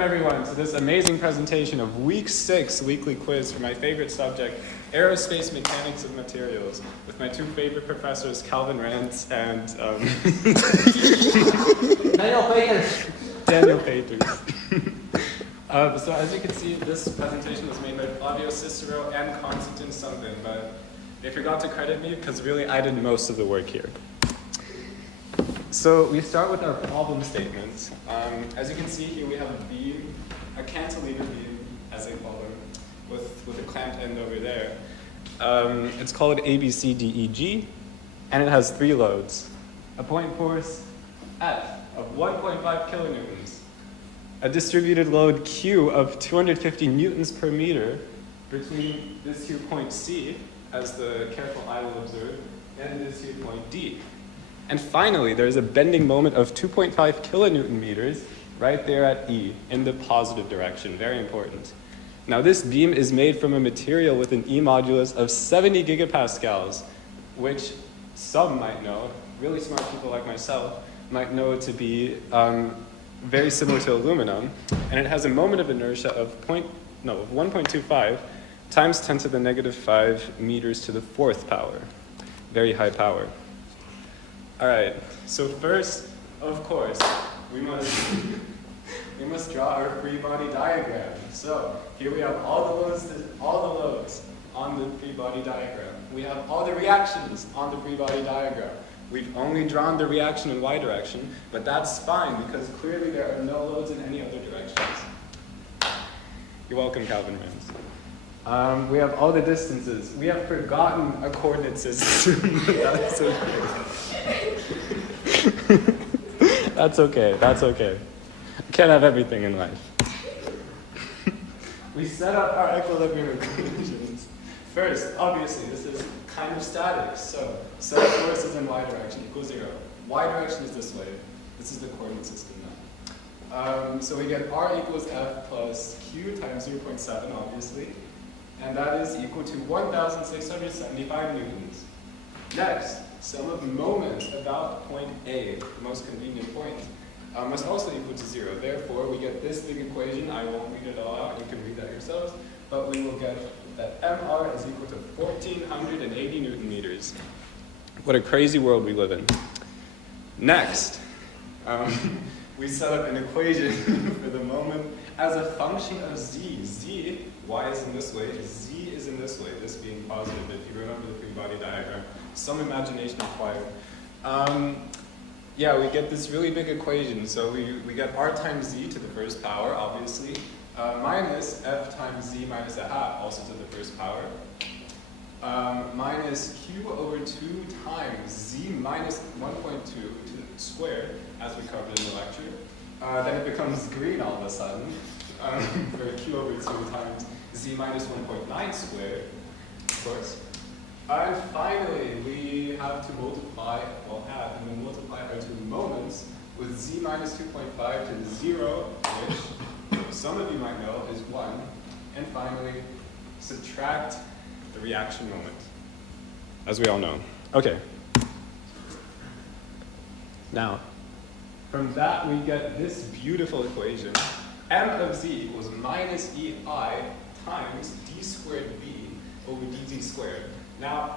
Welcome everyone to this amazing presentation of week 6 weekly quiz for my favorite subject, aerospace mechanics of materials, with my two favorite professors, Calvin Rantz and Daniel Peters. So as you can see, this presentation was made by Flavio Cicero and Constantine Sundin, but they forgot to credit me because really I did most of the work here. So we start with our problem statements. As you can see here, we have a beam, a cantilever beam, as they call them, with a clamped end over there. It's called ABCDEG, and it has 3 loads. A point force F of 1.5 kilonewtons, a distributed load Q of 250 newtons per meter between this here point C, as the careful eye will observe, and this here point D. And finally, there's a bending moment of 2.5 kilonewton meters right there at E in the positive direction. Very important. Now, this beam is made from a material with an E modulus of 70 gigapascals, which some might know, really smart people like myself, might know to be very similar to aluminum. And it has a moment of inertia of 1.25 times 10 to the negative 5 meters to the 4th power. Very high power. All right, so first, of course, we must draw our free body diagram. So here we have all the loads on the free body diagram. We have all the reactions on the free body diagram. We've only drawn the reaction in y direction, but that's fine because clearly there are no loads in any other directions. You're welcome, Calvin Rantz. We have all the distances. We have forgotten a coordinate system. That's okay. That's okay. Can't have everything in life. We set up our equilibrium equations. First, obviously, this is kind of static, so set of forces in y direction equals 0. Y direction is this way. This is the coordinate system now. So we get r equals f plus q times 0.7, obviously, and that is equal to 1,675 newtons. Next, sum of moment about point A, the most convenient point, must also equal to 0. Therefore, we get this big equation. I won't read it all out. You can read that yourselves. But we will get that mr is equal to 1,480 newton meters. What a crazy world we live in. Next, we set up an equation for the moment as a function of z. Y is in this way, z is in this way, this being positive, if you remember the free body diagram. Some imagination required. Yeah, we get this really big equation. So we get r times z to the first power, obviously, minus f times z minus a half, also to the first power, minus q over 2 times z minus 1.2 to the squared, as we covered in the lecture. Then it becomes green all of a sudden, for q over 2 times z minus 1.9 squared, of course. And finally, we have to multiply, add, and then multiply our two moments with z minus 2.5 to the 0, which some of you might know is 1. And finally, subtract the reaction moment, as we all know. Okay. Now, from that we get this beautiful equation. M of z equals minus ei times d squared b over dz squared. Now,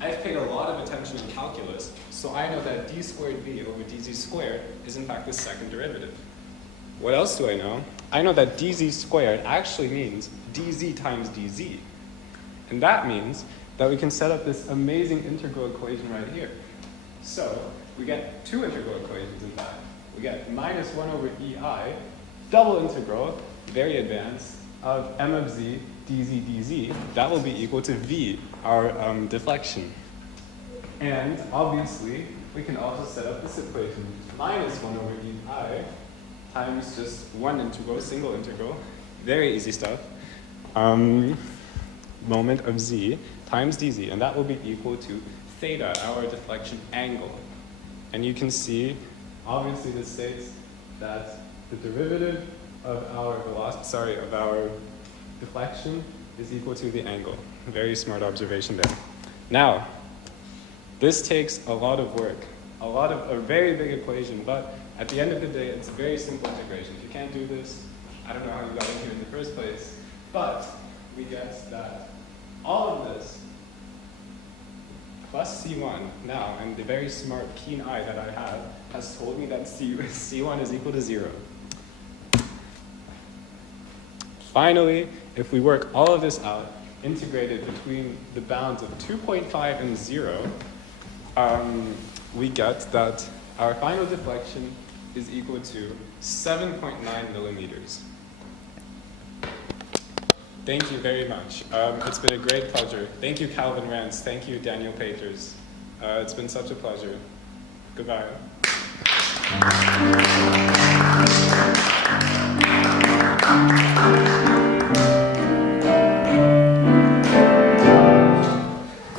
I've paid a lot of attention in calculus, so I know that d squared b over dz squared is in fact the second derivative. What else do I know? I know that dz squared actually means dz times dz. And that means that we can set up this amazing integral equation right here. So, we get 2 integral equations in fact. We get minus 1 over ei, double integral, very advanced, of m of z dz. That will be equal to v, our deflection. And obviously, we can also set up this equation, minus 1 over ei times just one integral, single integral, very easy stuff, moment of z times dz, and that will be equal to theta, our deflection angle. And you can see, obviously this states that the derivative of our deflection is equal to the angle. Very smart observation there. Now, this takes a lot of work, a very big equation, but at the end of the day, it's a very simple integration. If you can't do this, I don't know how you got in here in the first place, but we get that all of this plus C1 now, and the very smart, keen eye that I have has told me that C1 is equal to 0. Finally, if we work all of this out, integrated between the bounds of 2.5 and 0, we get that our final deflection is equal to 7.9 millimeters. Thank you very much. It's been a great pleasure. Thank you, Calvin Rance. Thank you, Daniel Peters. It's been such a pleasure. Goodbye.